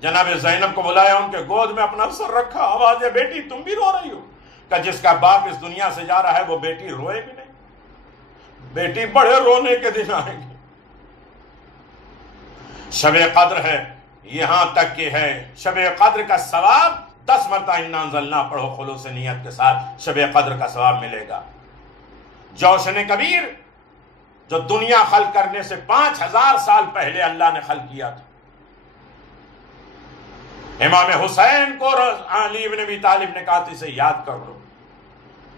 جناب زینب کو بلایا، ان کے گود میں اپنا سر رکھا، آواز ہے بیٹی تم بھی رو رہی ہو؟ کہ جس کا باپ اس دنیا سے جا رہا ہے وہ بیٹی روئے بھی نہیں؟ بیٹی بڑے رونے کے دن آئیں گے۔ شب قدر ہے، یہاں تک کہ ہے شب قدر کا ثواب 10 مرتبہ انا انزلنا پڑھو خلوص نیت کے ساتھ، شب قدر کا ثواب ملے گا۔ جوشن کبیر جو دنیا خلق کرنے سے 5000 سال پہلے اللہ نے خلق کیا تھا، امام حسین کو علی ابن ابی طالب نے کہا تھا اسے یاد کر لو،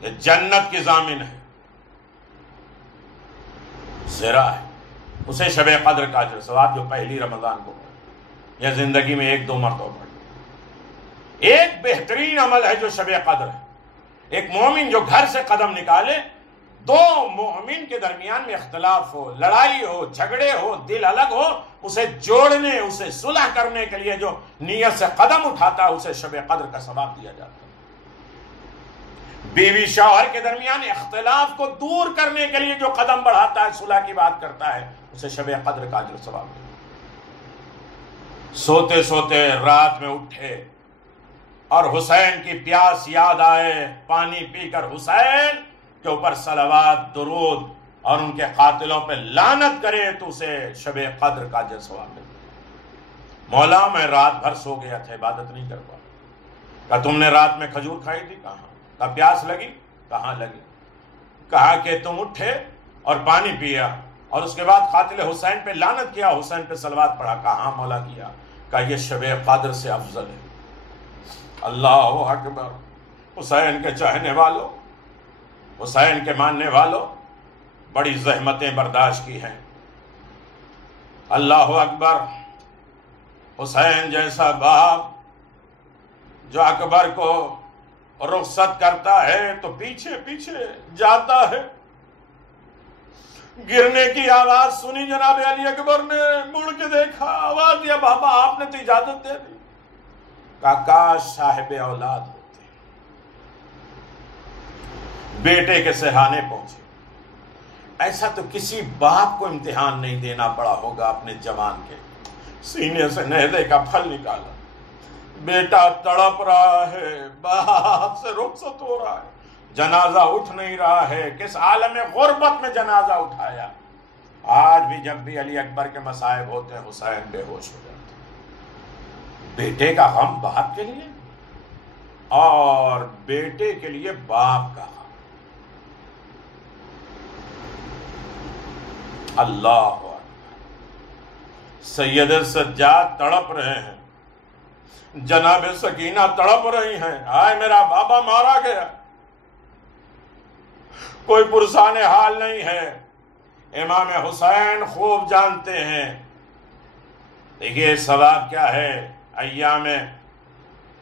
یہ جنت کی ضامن ہے، زرا ہے، اسے شب قدر کا اجر ثواب جو پہلی رمضان کو پڑھے یا زندگی میں 1-2 مرتبہ پڑھے۔ ایک بہترین عمل ہے جو شب قدر ہے۔ ایک مومن جو گھر سے قدم نکالے، 2 مومن کے درمیان میں اختلاف ہو، لڑائی ہو، جھگڑے ہو، دل الگ ہو، اسے جوڑنے، اسے صلح کرنے کے لیے جو نیت سے قدم اٹھاتا ہے اسے شب قدر کا ثواب دیا جاتا ہے۔ بیوی شوہر کے درمیان اختلاف کو دور کرنے کے لیے جو قدم بڑھاتا ہے، صلح کی بات کرتا ہے، اسے شب قدر کا اجر ثواب دیا۔ سوتے سوتے رات میں اٹھے اور حسین کی پیاس یاد آئے، پانی پی کر حسین کے اوپر صلوات، درود اور ان کے قاتلوں پہ لعنت کرے تو اسے شب قدر کا اجر ثواب ملے۔ مولا میں رات بھر سو گیا تھا، عبادت نہیں کر پایا۔ کہا تم نے رات میں کھجور کھائی تھی؟ کہاں۔ کہا پیاس لگی؟ کہاں لگی۔ کہا کہ تم اٹھے اور پانی پیا اور اس کے بعد قاتل حسین پہ لعنت کیا، حسین پہ صلوات پڑھا؟ کہاں مولا کیا۔ کہا یہ شب قدر سے افضل ہے۔ اللہ اکبر۔ حسین کے چاہنے والوں، حسین کے ماننے والوں، بڑی زحمتیں برداشت کی ہیں۔ اللہ اکبر۔ حسین جیسا باپ جو اکبر کو رخصت کرتا ہے تو پیچھے پیچھے جاتا ہے۔ گرنے کی آواز سنی جناب علی اکبر نے، مڑ کے دیکھا، آواز دیا بابا آپ نے تو اجازت دے دی۔ کاش صاحب اولاد ہوتے، بیٹے کے سہانے پہنچے۔ ایسا تو کسی باپ کو امتحان نہیں دینا پڑا ہوگا اپنے جوان کے۔ سینے سے نہدے کا پھل نکالا، بیٹا تڑپ رہا ہے، باپ سے رخصت ہو رہا ہے، جنازہ اٹھ نہیں رہا ہے، کس عالم غربت میں جنازہ اٹھایا۔ آج بھی جب بھی علی اکبر کے مصائب ہوتے ہیں حسین بے ہوش ہو جاتے ہیں۔ بیٹے کا غم باپ کے لیے اور بیٹے کے لیے باپ کا غم۔ اللہ اکبر۔ سید سجاد تڑپ رہے ہیں، جناب سکینہ تڑپ رہی ہیں، آئے میرا بابا مارا گیا، کوئی پرسان حال نہیں ہے۔ امام حسین خوب جانتے ہیں دیکھیے ثواب کیا ہے، ایام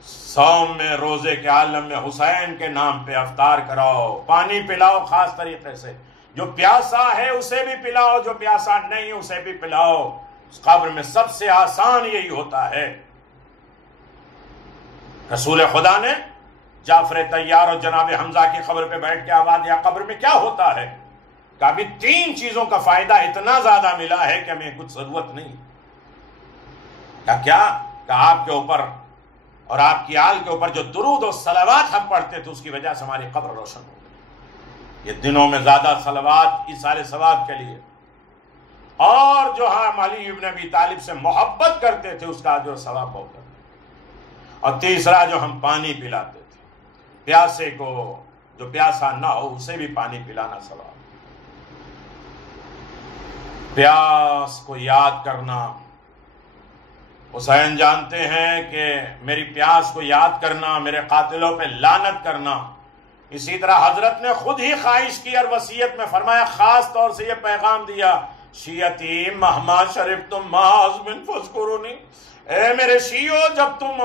صوم میں روزے کے عالم میں حسین کے نام پہ افطار کراؤ، پانی پلاؤ، خاص طریقے سے جو پیاسا ہے اسے بھی پلاؤ، جو پیاسا نہیں اسے بھی پلاؤ۔ اس قبر میں سب سے آسان یہی ہوتا ہے۔ رسول خدا نے جعفر طیار اور جناب حمزہ کی قبر پہ بیٹھ کے آواز دیا قبر میں کیا ہوتا ہے؟ کہ ابھی 3 چیزوں کا فائدہ اتنا زیادہ ملا ہے کہ ہمیں کچھ ضرورت نہیں۔ کیا کہ آپ کے اوپر اور آپ کی آل کے اوپر جو درود و صلوات ہم پڑھتے تھے اس کی وجہ سے ہماری قبر روشن ہو گئی۔ یہ دنوں میں زیادہ صلوات ایصال ثواب کے لیے، اور جو ہم علی ابن ابی طالب سے محبت کرتے تھے اس کا اجر و ثواب بہت ہے۔ اور تیسرا جو ہم پانی پلاتے تھے پیاسے کو، جو پیاسا نہ ہو اسے بھی پانی پلانا ثواب۔ پیاس کو یاد کرنا، حسین جانتے ہیں کہ میری پیاس کو یاد کرنا میرے قاتلوں پہ لعنت کرنا۔ اسی طرح حضرت نے خود ہی خواہش کی اور وصیت میں فرمایا، خاص طور سے یہ پیغام دیا، شیعتی مہما شربتم ماء عذب فاذکرونی، اے میرے شیعو جب تم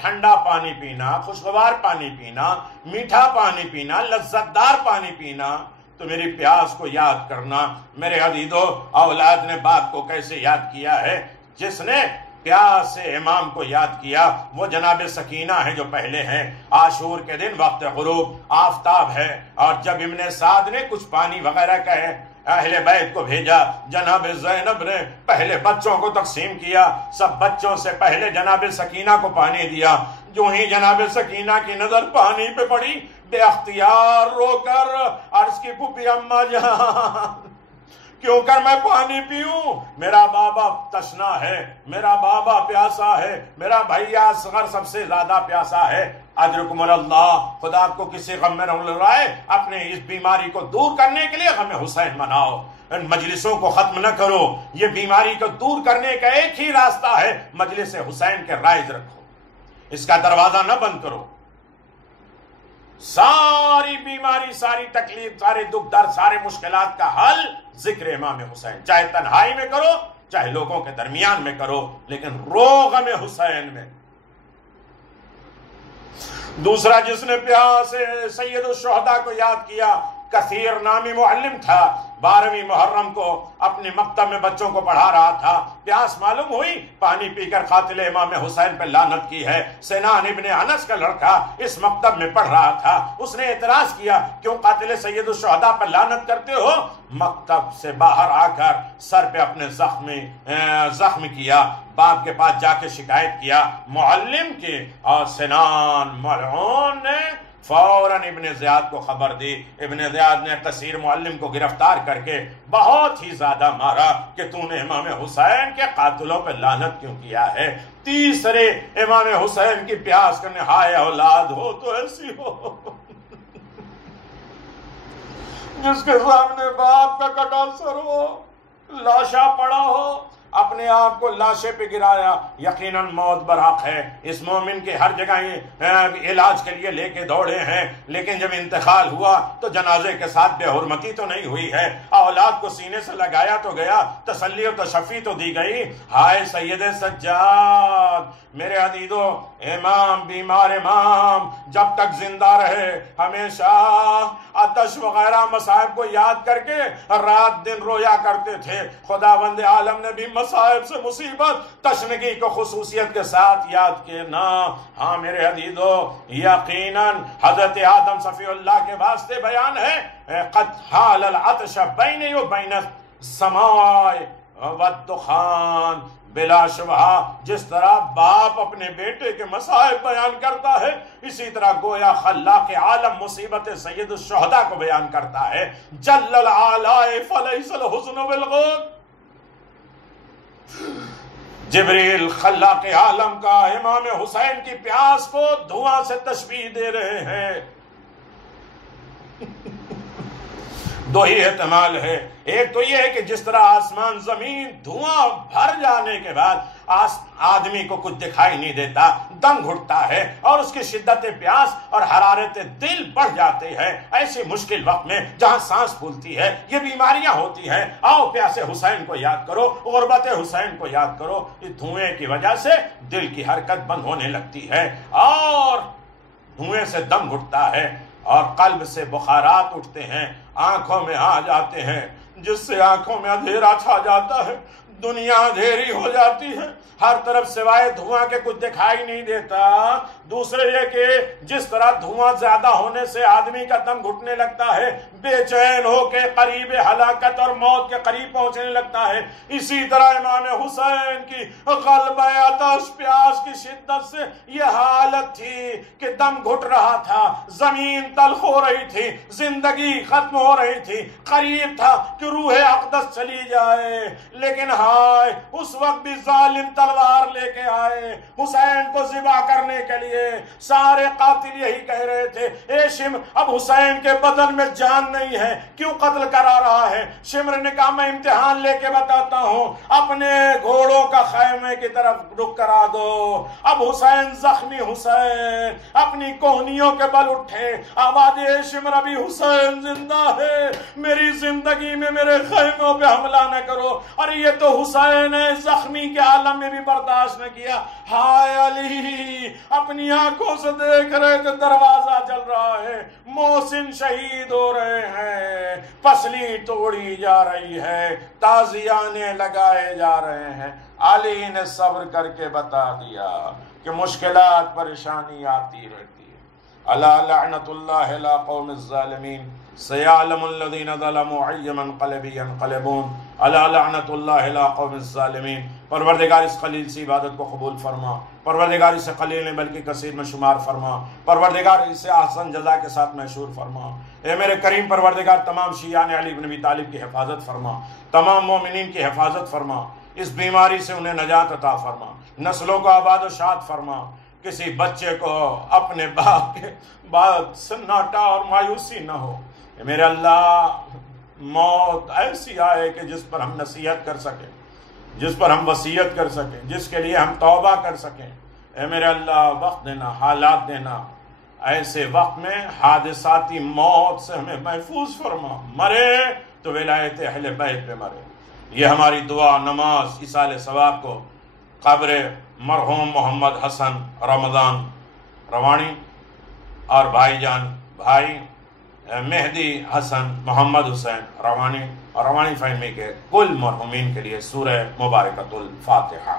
ٹھنڈا پانی پینا، خوشگوار پانی پینا، میٹھا پانی پینا، لذت دار پانی پینا تو میری پیاس کو یاد کرنا۔ میرے عزیزو، اولاد نے باپ کو کیسے یاد کیا ہے؟ جس نے پیاس سے امام کو یاد کیا وہ جناب سکینہ ہے جو پہلے ہیں۔ عاشور کے دن وقت غروب آفتاب ہے، اور جب ابن سعد نے کچھ پانی وغیرہ کہے اہل بیت کو بھیجا، جناب زینب نے پہلے بچوں کو تقسیم کیا، سب بچوں سے پہلے جناب سکینہ کو پانی دیا۔ جو ہی جناب سکینہ کی نظر پانی پہ پڑی، بے اختیار رو کر عرض کی، پھوپھی اماں جان کیوں کر میں پانی پیوں؟ میرا بابا تشنا ہے، میرا بابا پیاسا ہے، میرا بھائی اصغر سب سے زیادہ پیاسا ہے۔ اجرکم اللہ، خدا آپ کو کسی غم میں نہ لائے۔ اپنے اس بیماری کو دور کرنے کے لیے غم حسین مناؤ، ان مجلسوں کو ختم نہ کرو۔ یہ بیماری کو دور کرنے کا ایک ہی راستہ ہے، مجلس حسین کے رائج رکھو، اس کا دروازہ نہ بند کرو۔ ساری بیماری، ساری تکلیف، سارے دکھ درد، سارے مشکلات کا حل ذکر امام حسین، چاہے تنہائی میں کرو چاہے لوگوں کے درمیان میں کرو، لیکن رو غم حسین میں۔ دوسرا جس نے پیاس سے سید الشہداء کو یاد کیا، کثیر نامی معلم تھا، 12ویں محرم کو اپنے مکتب میں بچوں کو پڑھا رہا تھا، پیاس معلوم ہوئی، پانی پی کر قاتل امام حسین پہ لعنت کی ہے۔ سنان ابن انس کا لڑکا اس مکتب میں پڑھ رہا تھا، اس نے اعتراض کیا، کیوں قاتل سید الشہداء پر لعنت کرتے ہو؟ مکتب سے باہر آ کر سر پہ اپنے زخم کیا، باپ کے پاس جا کے شکایت کیا معلم کی، اور سنان ملعون نے فوراً ابن زیاد کو خبر دی۔ ابن زیاد نے کثیر معلم کو گرفتار کر کے بہت ہی زیادہ مارا کہ تو نے امام حسین کے قاتلوں پہ لعنت کیوں کیا ہے۔ تیسرے امام حسین کی پیاس کرنے، ہائے اولاد ہو تو ایسی ہو جس کے سامنے باپ کا کٹا سر ہو، لاشا پڑا ہو، اپنے آپ کو لاشے پہ گرایا، یقیناً موت برحق ہے۔ اس مومن کے ہر جگہ علاج کے لیے لے کے دوڑے ہیں، لیکن جب انتقال ہوا تو جنازے کے ساتھ بے حرمتی تو نہیں ہوئی ہے، اولاد کو سینے سے لگایا تو گیا، تسلی و تشفی تو دی گئی۔ ہائے سید سجاد، میرے عزیزو، امام، بیمار امام جب تک زندہ رہے ہمیشہ آتش وغیرہ مصائب کو یاد کر کے رات دن رویا کرتے تھے۔ خداوند عالم نے بھی مصائب سے مصیبت تشنگی کو خصوصیت کے ساتھ یاد کیے نا۔ ہاں میرے عزیزو، یقیناً حضرت آدم صفی اللہ کے واسطے بیان ہے، قد حال العطش بینی و بین السماء والدخان، بلا شبہ جس طرح باپ اپنے بیٹے کے مصائب بیان کرتا ہے، اسی طرح گویا خلاق عالم مصیبت سید الشہداء کو بیان کرتا ہے۔ جل العلاء فلیس الحزن بالغد۔ جبریل خلاق عالم کا امام حسین کی پیاس کو دھواں سے تشبیہ دے رہے ہیں۔ دو ہی احتمال ہے، ایک تو یہ ہے کہ جس طرح آسمان زمین دھواں بھر جانے کے بعد آدمی کو کچھ دکھائی نہیں دیتا، دم گھٹتا ہے اور اس کی شدت پیاس اور حرارت دل بڑھ جاتے ہیں، ایسی مشکل وقت میں جہاں سانس پھولتی ہے، یہ بیماریاں ہوتی ہیں، آؤ پیاسے حسین کو یاد کرو، غربت حسین کو یاد کرو۔ اس دھوئیں کی وجہ سے دل کی حرکت بند ہونے لگتی ہے اور دھوئیں سے دم گھٹتا ہے اور قلب سے بخارات اٹھتے ہیں، آنکھوں میں آ جاتے ہیں، جس سے آنکھوں میں اندھیرا چھا جاتا ہے، دنیا اندھیری ہو جاتی ہے، ہر طرف سوائے دھواں کے کچھ دکھائی نہیں دیتا۔ دوسرے یہ کہ جس طرح دھواں زیادہ ہونے سے آدمی کا دم گھٹنے لگتا ہے، بے چین ہو کے قریب ہلاکت اور موت کے قریب پہنچنے لگتا ہے، اسی طرح امام حسین کی غلبہ آتش پیاس کی شدت سے یہ حالت تھی کہ دم گھٹ رہا تھا، زمین تلخ ہو رہی تھی، زندگی ختم ہو رہی تھی، قریب تھا کہ روح اقدس چلی جائے، لیکن ہائے اس وقت بھی ظالم تلوار لے کے آئے حسین کو ذبح کرنے کے لیے۔ سارے قاتل یہی کہہ رہے تھے، اے شمر اب حسین کے بدن میں جان نہیں ہے، کیوں قتل کرا رہا ہے؟ شمر نے کہا میں امتحان لے کے بتاتا ہوں، اپنے گھوڑوں کا خیمے کی طرف رخ کرا دو۔ اب حسین زخمی حسین اپنی کوہنیوں کے بل اٹھے، آواز اے شمر ابھی حسین زندہ ہے، میری زندگی میں میرے خیموں پہ حملہ نہ کرو۔ اور یہ تو حسین ہے، زخمی کے عالم میں بھی برداشت نہ کیا۔ ہائے علی اپنی آنکھوں سے دیکھ رہے کہ دروازہ چل رہا ہے، محسن شہید ہو رہے ہیں، پسلی توڑی جا رہی ہے، تازیانے لگائے جا رہے ہیں۔ علی نے صبر کر کے بتا دیا کہ مشکلات پریشانی آتی رہتی ہے۔ الا لعنت اللہ علی قوم الظالمین سیعلم الذین ظلموا ای منقلب ینقلبون۔ الا لعنت اللہ علی قوم الظالمین۔ پروردگار اس خلیل سے عبادت کو قبول فرما، پروردگار اسے خلیل نے بلکہ کثیر میں شمار فرما، پروردگار اسے احسن جزا کے ساتھ محشور فرما۔ اے میرے کریم پروردگار تمام شیعان علی بن ابی طالب کی حفاظت فرما، تمام مومنین کی حفاظت فرما، اس بیماری سے انہیں نجات عطا فرما، نسلوں کو آباد و شاد فرما، کسی بچے کو اپنے باپ کے بعد سناٹا اور مایوسی نہ ہو۔ اے میرے اللہ موت ایسی آئے کہ جس پر ہم نصیحت کر سکیں، جس پر ہم وصیت کر سکیں، جس کے لیے ہم توبہ کر سکیں۔ اے میرے اللہ وقت دینا، حالات دینا، ایسے وقت میں حادثاتی موت سے ہمیں محفوظ فرما، مرے تو ولایت اہل بیت پہ مرے۔ یہ ہماری دعا، نماز، ایصال ثواب کو قبر مرحوم محمد حسن رمضان روانی اور بھائی جان بھائی مہدی حسن محمد حسین روانی اور روانی فہمی کے کل مرحومین کے لیے سورہ مبارکۃ الفاتحہ۔